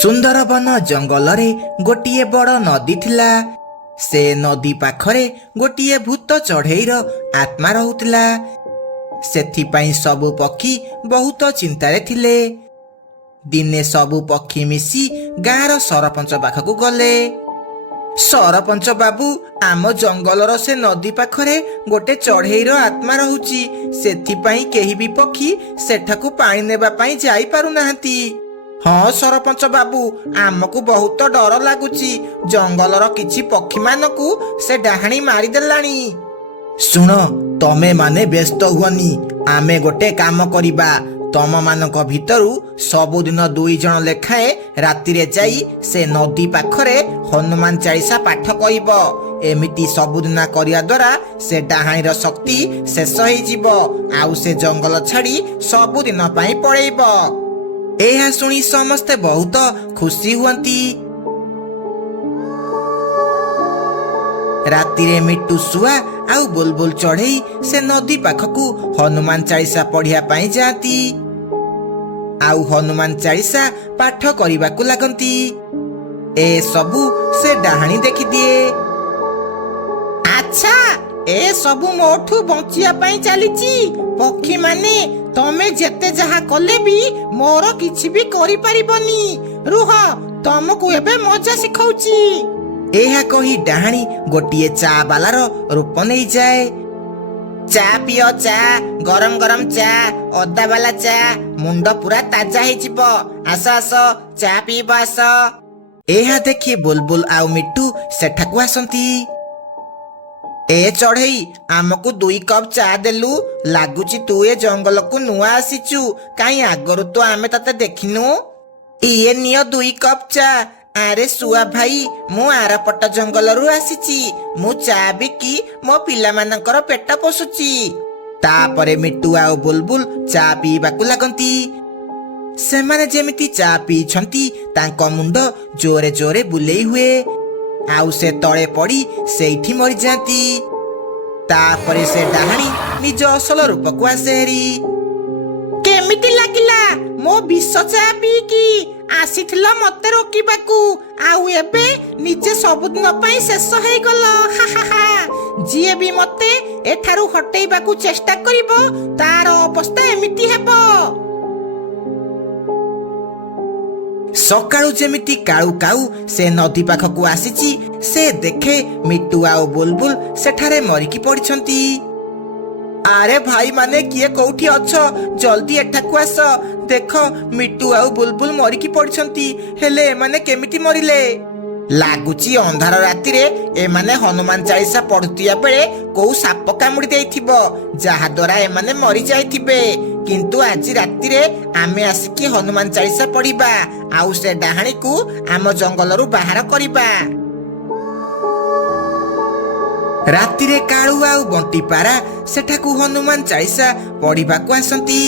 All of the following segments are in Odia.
ସୁନ୍ଦରବନ ଜଙ୍ଗଲରେ ଗୋଟିଏ ବଡ଼ ନଦୀ ଥିଲା। ସେ ନଦୀ ପାଖରେ ଗୋଟିଏ ଭୂତ ଚଢ଼େଇର ଆତ୍ମା ରହୁଥିଲା। ସେଥିପାଇଁ ସବୁ ପକ୍ଷୀ ବହୁତ ଚିନ୍ତାରେ ଥିଲେ। ଦିନେ ସବୁ ପକ୍ଷୀ ମିଶି ଗାଁର ସରପଞ୍ଚ ପାଖକୁ ଗଲେ। ସରପଞ୍ଚ ବାବୁ, ଆମ ଜଙ୍ଗଲର ସେ ନଦୀ ପାଖରେ ଗୋଟେ ଚଢ଼େଇର ଆତ୍ମା ରହୁଛି। ସେଥିପାଇଁ କେହି ବି ପକ୍ଷୀ ସେଠାକୁ ପାଣି ନେବା ପାଇଁ ଯାଇପାରୁନାହାନ୍ତି। ହଁ ସରପଞ୍ଚ ବାବୁ, ଆମକୁ ବହୁତ ଡର ଲାଗୁଛି। ଜଙ୍ଗଲର କିଛି ପକ୍ଷୀମାନଙ୍କୁ ସେ ଡାହାଣୀ ମାରିଦେଲାଣି। ଶୁଣ, ତମେ ମାନେ ବ୍ୟସ୍ତ ହୁଅନି। ଆମେ ଗୋଟେ କାମ କରିବା। ତମମାନଙ୍କ ଭିତରୁ ସବୁଦିନ 2 ଜଣ ଲେଖାଏଁ ରାତିରେ ଯାଇ ସେ ନଦୀ ପାଖରେ ହନୁମାନ ଚାଳିଶା ପାଠ କରିବ। ଏମିତି ସବୁଦିନ କରିବା ଦ୍ୱାରା ସେ ଡାହାଣୀର ଶକ୍ତି ଶେଷ ହେଇଯିବ, ଆଉ ସେ ଜଙ୍ଗଲ ଛାଡ଼ି ସବୁଦିନ ପାଇଁ ପଳେଇବ। ଏହା ଶୁଣି ସମସ୍ତେ ବହୁତ ଖୁସି ହୁଅନ୍ତି। ରାତିରେ ମିଟୁ ଶୁଆ ଆଉ ବୁଲବୁଲ ଚଢ଼େଇ ସେ ନଦୀ ପାଖକୁ ହନୁମାନ ଚାଳିଶା ପଢ଼ିବା ପାଇଁ ଯାଆନ୍ତି, ଆଉ ହନୁମାନ ଚାଳିଶା ପାଠ କରିବାକୁ ଲାଗନ୍ତି। ଏସବୁ ସେ ଡାହାଣୀ ଦେଖିଦିଏ। ଆଚ୍ଛା, ଏସବୁ ମୋଠୁ ବଞ୍ଚିବା ପାଇଁ ଚାଲିଛି। ପକ୍ଷୀମାନେ, ତମେ ଯେତେ ଯାହା କଲେ ବି ମୋର କିଛି ବି କରିପାରିବନି। ରୁହ, ତମକୁ ଏବେ ମଜା ଶିଖଉଛି। ଏହା କହି ଡାହାଣୀ ଗୋଟିଏ ଚା ବାଲାର ରୂପ ନେଇଯାଏ। ଚା ପିଅ, ଚା, ଗରମ ଗରମ ଚା, ଅଦା ବାଲା ଚା, ମୁଣ୍ଡ ପୁରା ତାଜା ହେଇଯିବ। ଆସ ଆସ, ଚା ପିଇବ ଆସ। ଏହା ଦେଖି ବୁଲବୁଲ ଆଉ ମିଟୁ ସେଠାକୁ ଆସନ୍ତି। ଏ ଚଢ଼େଇ, ଆମକୁ 2 କପ୍ ଚା ଦେଲୁ। ଲାଗୁଛି ତୁ ଏ ଜଙ୍ଗଲକୁ ନୂଆ ଆସିଛୁ। କାହିଁ ଆଗରୁ ତ ଆମେ ତତେ ଦେଖିନୁ। ଇଏ ନିଅ 2 କପ୍ ଚା। ଆରେ ଶୁଆ ଭାଇ, ମୁଁ ଆରପଟ ଜଙ୍ଗଲରୁ ଆସିଛି। ମୁଁ ଚା ବିକି ମୋ ପିଲାମାନଙ୍କର ପେଟ ପୋଷୁଛି। ତାପରେ ମିଟୁ ଆଉ ବୁଲବୁଲ ଚା ପିଇବାକୁ ଲାଗନ୍ତି। ସେମାନେ ଯେମିତି ଚା ପିଇଛନ୍ତି, ତାଙ୍କ ମୁଣ୍ଡ ଜୋରେ ଜୋରେ ବୁଲେଇ ହୁଏ, ଆଉ ସେ ତଳେ ପଡ଼ି ସେଇଠି ମରିଯାଆନ୍ତି। ତାପରେ ସେ ଡାହାଣୀ ନିଜ ଅସଲ ରୂପକୁ ଆସେ ହେରି। କେମିତି ଲାଗିଲା ମୋ ବିଷ ଚା ପିଇକି? ଆସିଥିଲ ମତେ ରୋକିବାକୁ, ଆଉ ଏବେ ନିଜେ ସବୁଦିନ ପାଇଁ ଶେଷ ହେଇଗଲ। ଯିଏ ବି ମତେ ଏଠାରୁ ହଟେଇବାକୁ ଚେଷ୍ଟା କରିବ, ତାର ଅବସ୍ଥା ଏମିତି ହେବ। ସକାଳୁ ଯେମିତି କାଉ କାଉ ସେ ନଦୀ ପାଖକୁ ଆସିଛି, ସେ ଦେଖେ ମିଟୁ ଆଉ ବୁଲବୁଲ ସେଠାରେ ମରିକି ପଡ଼ିଛନ୍ତି। ଆରେ ଭାଇ ମାନେ, କିଏ କୋଉଠି ଅଛ? ଜଲ୍ଦି ଏଠାକୁ ଆସ। ଦେଖ, ମିଟୁ ଆଉ ବୁଲବୁଲ ମରିକି ପଡ଼ିଛନ୍ତି। ହେଲେ ଏମାନେ କେମିତି ମରିଲେ? ଲାଗୁଛି ଅନ୍ଧାର ରାତିରେ ଏମାନେ ହନୁମାନ ଚାଳିଶା ପଢୁଥିବା ବେଳେ କୋଉ ସାପ କାମୁଡି ଦେଇଥିବ, ଯାହା ଦ୍ୱାରା ଏମାନେ ମରିଯାଇଥିବେ। କିନ୍ତୁ ଆଜି ରାତିରେ ଆମେ ଆସିକି ହନୁମାନ ଚାଳିଶା ପଢିବା, ଆଉ ସେ ଡାହାଣୀକୁ ଆମ ଜଙ୍ଗଲରୁ ବାହାର କରିବା। ରାତିରେ କାଳୁ ଆଉ ବଣ୍ଟି ପାରା ସେଠାକୁ ହନୁମାନ ଚାଳିଶା ପଢିବାକୁ ଆସନ୍ତି।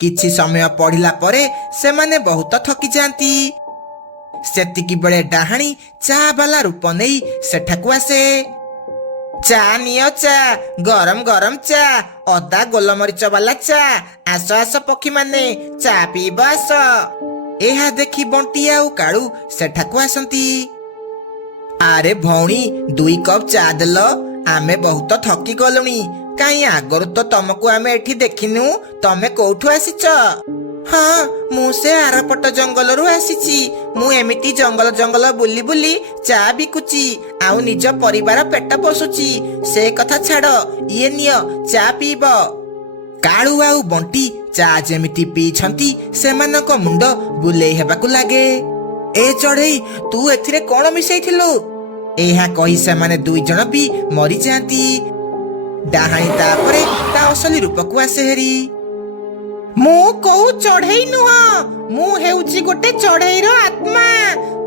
କିଛି ସମୟ ପଢିଲା ପରେ ସେମାନେ ବହୁତ ଥକି ଯାଆନ୍ତି। ସେତିକି ବେଳେ ଡାହାଣୀ ଚା ବାଲା ରୂପ ନେଇ ସେଠାକୁ ଆସେ। ଚା ନିଅ, ଚା, ଗରମ ଗରମ ଚା, ଅଦା ଗୋଲମରିଚ ବାଲା ଚା। ଆସ ଆସ ପକ୍ଷୀମାନେ, ଚା ପିଇବ ଆସ। ଏହା ଦେଖି ବଣ୍ଟି ଆଉ କାଳୁ ସେଠାକୁ ଆସନ୍ତି। ଆରେ ଭଉଣୀ, 2 କପ୍ ଚା ଦେଲ। ଆମେ ବହୁତ ଥକି ଗଲୁଣି। କାହିଁ ଆଗରୁ ତ ତମକୁ ଆମେ ଏଠି ଦେଖିନୁ। ତମେ କୋଉଠୁ ଆସିଛ? ହଁ, ମୁଁ ସେ ଆରପଟ ଜଙ୍ଗଲରୁ ଆସିଛି। ମୁଁ ଏମିତି ଜଙ୍ଗଲ ଜଙ୍ଗଲ ବୁଲି ବୁଲି ଚା ବିକୁଛି, ଆଉ ନିଜ ପରିବାର ପେଟ ପୋଷୁଛି। ସେ କଥା ଛାଡ, ଇଏ ନିଅ, ଚା ପିଇବ। କାଳୁ ଆଉ ବଣ୍ଟି ଚା ଯେମିତି ପିଇଛନ୍ତି, ସେମାନଙ୍କ ମୁଣ୍ଡ ବୁଲେଇ ହେବାକୁ ଲାଗେ। ଏ ଚଢ଼େଇ, ତୁ ଏଥିରେ କଣ ମିଶାଇଥିଲୁ? ଏହା କହି ସେମାନେ 2 ଜଣ ବି ମରିଯାଆନ୍ତି। ଡାହାଣୀ ତାପରେ ତା ଅସଲି ରୂପକୁ ଆସେ ହେରି। ମୁଁ କୋଉ ଚଢ଼େଇ ନୁହଁ, ମୁଁ ହେଉଛି ଗୋଟେ ଚଢ଼େଇର ଆତ୍ମା।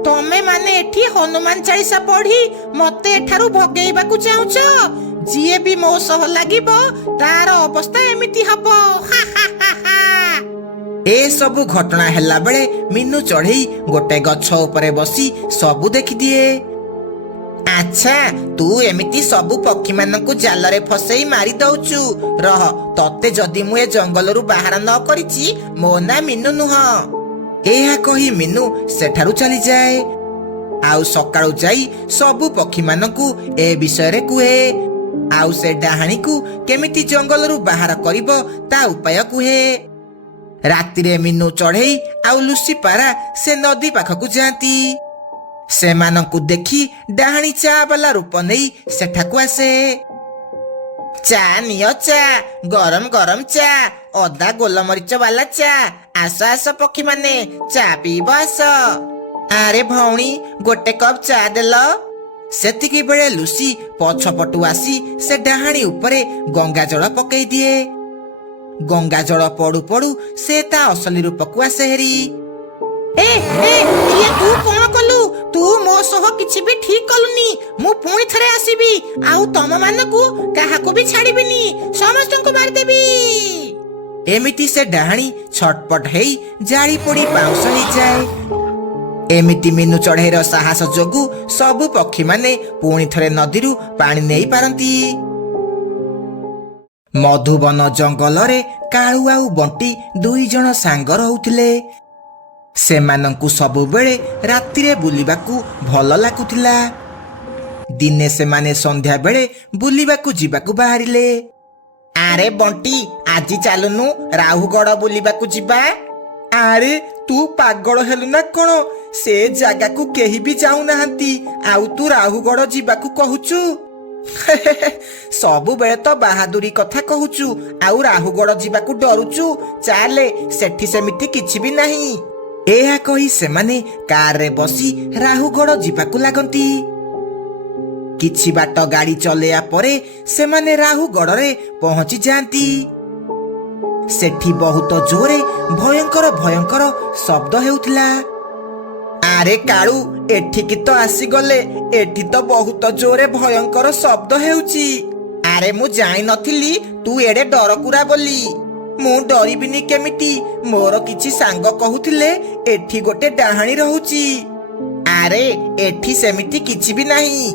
ତମେ ମାନେ ଏଠି ହନୁମାନ ଚାଳିଶା ପଢି ମତେ ଏଠାରୁ ଭଗେଇବାକୁ ଚାହୁଁଛ। ଯିଏ ବି ମୋ ସହ ଲାଗିବ, ତାର ଅବସ୍ଥା ଏମିତି ହବ। ଏସବୁ ଘଟଣା ହେଲା ବେଳେ ମିନୁ ଚଢ଼େଇ ଗୋଟେ ଗଛ ଉପରେ ବସି ସବୁ ଦେଖିଦିଏ। ଆଚ୍ଛା, ତୁ ଏମିତି ସବୁ ପକ୍ଷୀମାନଙ୍କୁ ଜାଲରେ ଫସେଇ ମାରି ଦଉଛୁ। ରହ, ତତେ ଯଦି ମୁଁ ଏ ଜଙ୍ଗଲରୁ ବାହାର ନ କରିଛି, ମୋ ନାଁ ମିନୁ ନୁହଁ। ଏହା କହି ମିନୁ ସେଠାରୁ ଚାଲିଯାଏ। ଆଉ ସକାଳୁ ଯାଇ ସବୁ ପକ୍ଷୀମାନଙ୍କୁ ଏ ବିଷୟରେ କୁହେ। ଆଉ ସେ ଡାହାଣୀକୁ କେମିତି ଜଙ୍ଗଲରୁ ବାହାର କରିବ ତା ଉପାୟ କୁହେ। ରାତିରେ ମିନୁ ଚଢ଼େଇ ଆଉ ଲୁସି ପାରା ସେ ନଦୀ ପାଖକୁ ଯାଆନ୍ତି। ସେମାନଙ୍କୁ ଦେଖି ଡାହାଣୀ ଚା ବାଲା ରୂପ ନେଇ ସେଠାକୁ ଆସେ। ଚା ନିଅ ଚା, ଗରମ ଗରମ ଚା, ଅଦା ଗୋଲମରିଚ ବାଲା ଚା। ଆସ ଆସ ପକ୍ଷୀ ମାନେ, ଚା ପିଇବ ଆସ। ଆରେ ଭଉଣୀ, ଗୋଟେ କପ୍ ଚା ଦେଲ। ସେତିକି ବେଳେ ଲୁସି ପଛପଟୁ ଆସି ସେ ଡାହାଣୀ ଉପରେ ଗଙ୍ଗା ଜଳ ପକେଇ ଦିଏ। ଗଙ୍ଗା ଜଳ ପଡୁ ପଡୁ ସେ ତା ଅସଲି ରୂପକୁ ଆସେ ହେରି। ଇଏ ତୁ କଣ କଲୁ? ତୁ ମୋ ସହ କିଛି ବି ଠିକ କଲୁନି। ମୁଁ ପୁଣି ଥରେ ଆସିବି, ଆଉ ତମ ମାନଙ୍କୁ କାହାକୁ ବି ଛାଡିବିନି, ସମସ୍ତଙ୍କୁ ମାରିଦେବି। ଏମିତି ସେ ଡାହାଣୀ ଛଟପଟ ହେଇ ଜାଳି ପୋଡି ପାଉଁଶ ହେଇଯାଏ। ଏମିତି ମିନୁ ଚଢ଼େଇର ସାହସ ଯୋଗୁ ସବୁ ପକ୍ଷୀମାନେ ପୁଣି ଥରେ ନଦୀରୁ ପାଣି ନେଇ ପାରନ୍ତି। ମଧୁବନ ଜଙ୍ଗଲରେ କାଳୁ ଆଉ ବଣ୍ଟି 2 ଜଣ ସାଙ୍ଗ ରହୁଥିଲେ। ସେମାନଙ୍କୁ ସବୁବେଳେ ରାତିରେ ବୁଲିବାକୁ ଭଲ ଲାଗୁଥିଲା। ଦିନେ ସେମାନେ ସନ୍ଧ୍ୟା ବେଳେ ବୁଲିବାକୁ ଯିବାକୁ ବାହାରିଲେ। ଆରେ ବଣ୍ଟି, ଆଜି ଚାଲୁନୁ ରାହୁଗଡ଼ ବୁଲିବାକୁ ଯିବା। ଆରେ ତୁ ପାଗଳ ହେଲୁ ନା କଣ? ସେ ଜାଗାକୁ କେହି ବି ଯାଉନାହାନ୍ତି, ଆଉ ତୁ ରାହୁଗଡ଼ ଯିବାକୁ କହୁଛୁ? ସବୁବେଳେ ତ ବାହାଦୁରୀ କଥା କହୁଛୁ, ଆଉ ରାହୁଗଡ଼ ଯିବାକୁ ଡରୁଛୁ। ଚାଲେ, ସେଠି ସେମିତି କିଛି ବି ନାହିଁ। ଏହା କହି ସେମାନେ କାରରେ ବସି ରାହୁଗଡ଼ ଯିବାକୁ ଲାଗନ୍ତି। କିଛି ବାଟ ଗାଡ଼ି ଚଲେଇବା ପରେ ସେମାନେ ରାହୁଗଡ଼ରେ ପହଞ୍ଚି ଯାଆନ୍ତି। ସେଠି ବହୁତ ଜୋରେ ଭୟଙ୍କର ଭୟଙ୍କର ଶବ୍ଦ ହେଉଥିଲା। ଆରେ କାଳୁ, ଏଠିକି ତ ଆସିଗଲେ। ଏଠି ତ ବହୁତ ଜୋରେ ଭୟଙ୍କର ଶବ୍ଦ ହେଉଛି। ଆରେ ମୁଁ ଜାଣିନଥିଲି ତୁ ଏଡେ ଡରକୁରା ବୋଲି। ମୁଁ ଡରିବିନି କେମିତି? ମୋର କିଛି ସାଙ୍ଗ କହୁଥିଲେ ଏଠି ଗୋଟେ ଡାହାଣୀ ରହୁଛି। ଆରେ ଏଠି ସେମିତି କିଛି ବି ନାହିଁ।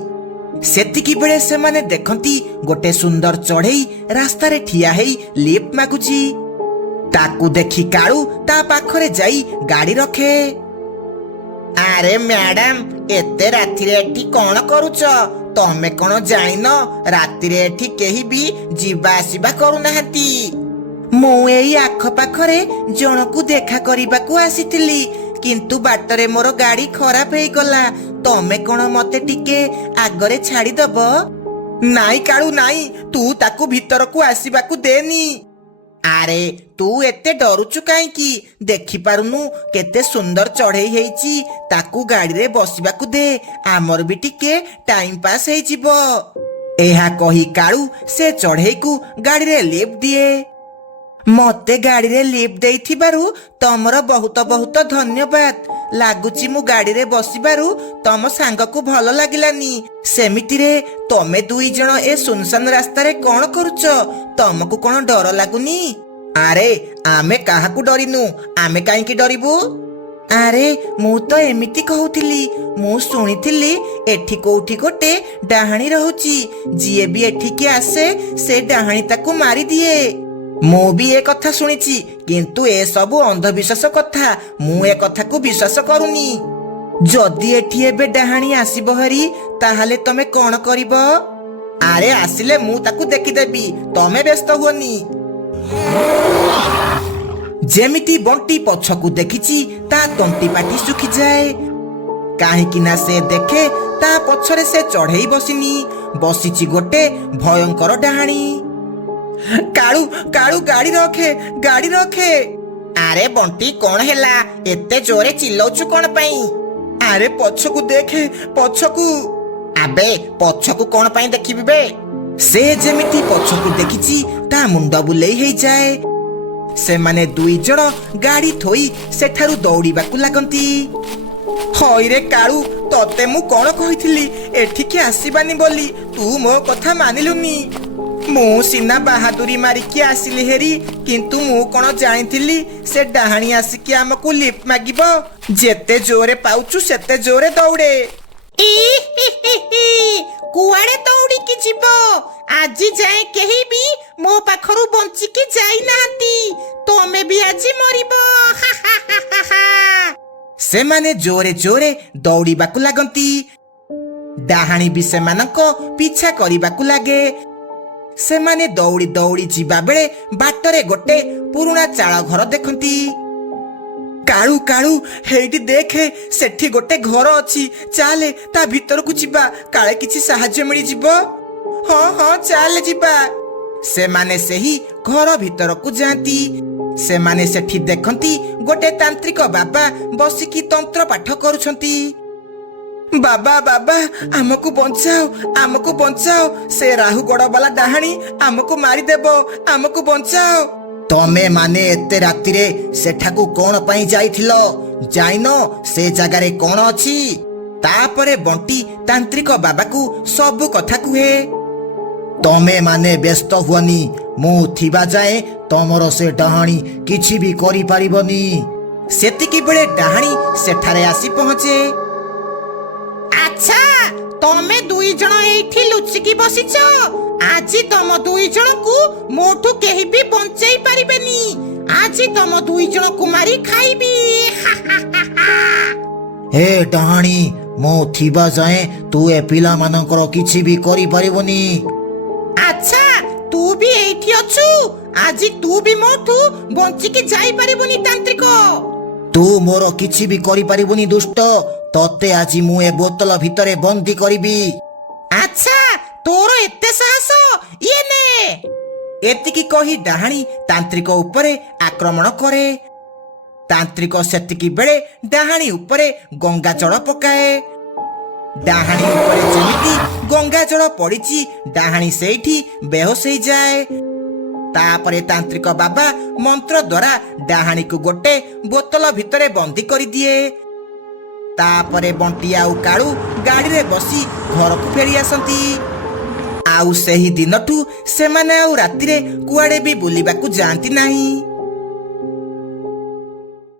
ସେତିକି ବେଳେ ସେମାନେ ଦେଖନ୍ତି ଗୋଟେ ସୁନ୍ଦର ଚଢ଼େଇ ରାସ୍ତାରେ ଠିଆ ହେଇ ଲିଫ୍ଟ ମାଗୁଛି। ତାକୁ ଦେଖି କାଳୁ ତା ପାଖରେ ଯାଇ ଗାଡ଼ି ରଖେ। ଆରେ ମ୍ୟାଡାମ, ଏତେ ରାତିରେ ଏଠି କଣ କରୁଛ? ତମେ କଣ ଜାଣିନ ରାତିରେ ଏଠି କେହି ବି ଯିବା ଆସିବା କରୁନାହାନ୍ତି? ମୁଁ ଏଇ ଆଖପାଖରେ ଜଣକୁ ଦେଖା କରିବାକୁ ଆସିଥିଲି, କିନ୍ତୁ ବାଟରେ ମୋର ଗାଡ଼ି ଖରାପ ହେଇଗଲା। ତମେ କଣ ମତେ ଟିକେ ଆଗରେ ଛାଡ଼ିଦବ? ନାଇଁ କାଳୁ ନାଇଁ, ତୁ ତାକୁ ଭିତରକୁ ଆସିବାକୁ ଦେନି। ଆରେ ତୁ ଏତେ ଡରୁଛୁ କାହିଁକି? ଦେଖିପାରୁନୁ କେତେ ସୁନ୍ଦର ଚଢ଼େଇ ହେଇଛି। ତାକୁ ଗାଡ଼ିରେ ବସିବାକୁ ଦେ, ଆମର ବି ଟିକେ ଟାଇମ ପାସ୍ ହେଇଯିବ। ଏହା କହି କାଳୁ ସେ ଚଢ଼େଇକୁ ଗାଡ଼ିରେ ଲିଫ୍ଟ ଦିଏ। ମତେ ଗାଡ଼ିରେ ଲିଫ୍ଟ ଦେଇଥିବାରୁ ତମର ବହୁତ ବହୁତ ଧନ୍ୟବାଦ। ଲାଗୁଛି ମୁଁ ଗାଡ଼ିରେ ବସିବାରୁ ତମ ସାଙ୍ଗକୁ ଭଲ ଲାଗିଲାନି। ସେମିତିରେ ତମେ 2 ଜଣ ଏ ସୁନସାନ ରାସ୍ତାରେ କଣ କରୁଛ? ତମକୁ କଣ ଡର ଲାଗୁନି? ଆରେ ଆମେ କାହାକୁ ଡରିନୁ, ଆମେ କାହିଁକି ଡରିବୁ? ଆରେ ମୁଁ ତ ଏମିତି କହୁଥିଲି। ମୁଁ ଶୁଣିଥିଲି ଏଠି କୋଉଠି ଗୋଟେ ଡାହାଣୀ ରହୁଛି। ଯିଏ ବି ଏଠିକି ଆସେ ସେ ଡାହାଣୀ ତାକୁ ମାରିଦିଏ। ମୁଁ ବି ଏ କଥା ଶୁଣିଛି, କିନ୍ତୁ ଏସବୁ ଅନ୍ଧବିଶ୍ୱାସ କଥା। ମୁଁ ଏ କଥାକୁ ବିଶ୍ୱାସ କରୁନି। ଯଦି ଏଠି ଏବେ ଡାହାଣୀ ଆସିବ ହେରି, ତାହେଲେ ତମେ କଣ କରିବ? ଆରେ ଆସିଲେ ମୁଁ ତାକୁ ଦେଖିଦେବି, ତମେ ବ୍ୟସ୍ତ ହୁଅନି। ଯେମିତି ବଣ୍ଟି ପଛକୁ ଦେଖିଛି, ତା ତଣ୍ଟି ପାଟି ଶୁଖିଯାଏ। କାହିଁକି ନା ସେ ଦେଖେ ତା ପଛରେ ସେ ଚଢ଼େଇ ବସିନି, ବସିଛି ଗୋଟେ ଭୟଙ୍କର ଡାହାଣୀ। କାଳୁ କାଳୁ ଗାଡ଼ି ରଖେ, ଗାଡ଼ି ରଖେ। ଆରେ ବଣ୍ଟି, କଣ ହେଲା? ଏତେ ଜୋରେ ଚିଲ୍ଲଉଛୁ କଣ ପାଇଁ? ଆରେ ପଛକୁ ଦେଖେ, ପଛକୁ। ଆବେ ପଛକୁ କଣ ପାଇଁ ଦେଖିବି ବେ? ସେ ଯେମିତି ପଛକୁ ଦେଖିଛି ତା ମୁଣ୍ଡ ବୁଲେଇ ହେଇଯାଏ। ସେମାନେ 2 ଜଣ ଗାଡ଼ି ଥୋଇ ସେଠାରୁ ଦୌଡ଼ିବାକୁ ଲାଗନ୍ତି। ହଇରେ କାଳୁ, ତତେ ମୁଁ କଣ କହିଥିଲି ଏଠିକି ଆସିବାନି ବୋଲି? ତୁ ମୋ କଥା ମାନିଲୁନି। ମୁଁ ସିନା ବାହାଦୁରୀ ମାରିକି ଆସିଲି ହେରି, କିନ୍ତୁ ମୁଁ କଣ ଜାଣିଥିଲି ସେ ଡାହାଣୀ ଆସିକି ଆମକୁ ଲିଫ୍ଟ ମାଗିବ? ଯେତେ ଜୋରେ ପାଉଛୁ ସେତେ ଜୋରେ ଦୌଡ଼େ। କୁଆଡେ ଦୌଡ଼ିକି ଯିବ? ଆଜି ଯାଏ କେହି ବି ମୋ ପାଖରୁ ବଞ୍ଚିକି ଯାଇନାହାନ୍ତି। ତମେ ବି ଆଜି ମରିବ। ସେମାନେ ଜୋରେ ଜୋରେ ଦୌଡ଼ିବାକୁ ଲାଗନ୍ତି। ଡାହାଣୀ ବି ସେମାନଙ୍କ ପିଛା କରିବାକୁ ଲାଗେ। ସେମାନେ ଦୌଡ଼ି ଦୌଡ଼ି ଯିବା ବେଳେ ବାଟରେ ଗୋଟେ ପୁରୁଣା ଚାଳ ଘର ଦେଖନ୍ତି। କାଳୁ କାଳୁ ହେଇଟି ଦେଖେ, ସେଠି ଗୋଟେ ଘର ଅଛି, ଚାଲେ ତା ଭିତରକୁ ଯିବା, କାଳେ କିଛି ସାହାଯ୍ୟ ମିଳିଯିବ। ହଁ ହଁ ଚାଲେ ଯିବା। ସେମାନେ ସେହି ଘର ଭିତରକୁ ଯାଆନ୍ତି। ସେମାନେ ସେଠି ଦେଖନ୍ତି ଗୋଟେ ତାନ୍ତ୍ରିକ ବାବା ବସିକି ତନ୍ତ୍ର ପାଠ କରୁଛନ୍ତି। ବାବା ବାବା ଆମକୁ ବଞ୍ଚାଅ, ଆମକୁ ବଞ୍ଚାଅ, ସେ ରାହୁଗଡ଼ ବାଲା ଡାହାଣୀ ଆମକୁ ମାରିଦେବ, ଆମକୁ ବଞ୍ଚାଅ। ତମେ ମାନେ ଏତେ ରାତିରେ ସେଠାକୁ କଣ ପାଇଁ ଯାଇଥିଲ? ଜାଣିନ ସେ ଜାଗାରେ କଣ ଅଛି? ତାପରେ ବଣ୍ଟି ତାନ୍ତ୍ରିକ ବାବାକୁ ସବୁ କଥା କୁହେ। ତମେ ମାନେ ବ୍ୟସ୍ତ ହୁଅନି, ମୁଁ ଥିବା ଯାଏ ତମର ସେ ଡାହାଣୀ କିଛି ବି କରିପାରିବନି। ସେତିକି ବେଳେ ଡାହାଣୀ ସେଠାରେ ଆସି ପହଞ୍ଚେ। ଆଚ୍ଛା, ତମେ ଦୁଇ ଜଣ ଏଇଠି ଲୁଚିକି ବସିଛ। ଆଜି ତମ ଦୁଇ ଜଣକୁ ମୋଠୁ କେହି ବି ବଞ୍ଚେଇ ପାରିବେନି। ଆଜି ତମ ଦୁଇ ଜଣକୁ ମାରି ଖାଇବି। ହେ ଡାହାଣୀ, ମୁଁ ଥିବା ଯାଏଁ ତୁ ଏ ପିଲାମାନଙ୍କର କିଛି ବି କରିପାରିବୁନି। ଆଚ୍ଛା, ତୁ ବି ଏଇଠି ଅଛୁ। ଆଜି ତୁ ବି ମୋଠୁ ବଞ୍ଚିକି ଯାଇପାରିବୁନି ତାନ୍ତ୍ରିକ। ତୁ ମୋର କିଛି ବି କରିପାରିବୁନି ଦୁଷ୍ଟ। ତତେ ଆଜି ମୁଁ ଏ ବୋତଲ ଭିତରେ ବନ୍ଦୀ କରିବି। ଆଚ୍ଛା, ତୋର ଏତେ ସାହସ, ଇଏ ନେ। ଏତିକି କହି ଡାହାଣୀ ତାନ୍ତ୍ରିକ ଉପରେ ଆକ୍ରମଣ କରେ। ତାନ୍ତ୍ରିକ ସେତିକି ବେଳେ ଡାହାଣୀ ଉପରେ ଗଙ୍ଗା ଜଳ ପକାଏ। ଡାହାଣୀ ଉପରେ ଯେମିତି ଗଙ୍ଗା ଜଳ ପଡ଼ିଛି, ଡାହାଣୀ ସେଇଠି ବେହୋସ ହେଇଯାଏ। ତାପରେ ତାନ୍ତ୍ରିକ ବାବା ମନ୍ତ୍ର ଦ୍ୱାରା ଡାହାଣୀକୁ ଗୋଟେ ବୋତଲ ଭିତରେ ବନ୍ଦୀ କରିଦିଏ। ତାପରେ ବଣ୍ଟି ଆଉ କାଳୁ ଗାଡ଼ିରେ ବସି ଘରକୁ ଫେରି ଆସନ୍ତି। ଆଉ ସେହି ଦିନଠୁ ସେମାନେ ଆଉ ରାତିରେ କୁଆଡ଼େ ବି ବୁଲିବାକୁ ଯାଆନ୍ତି ନାହିଁ।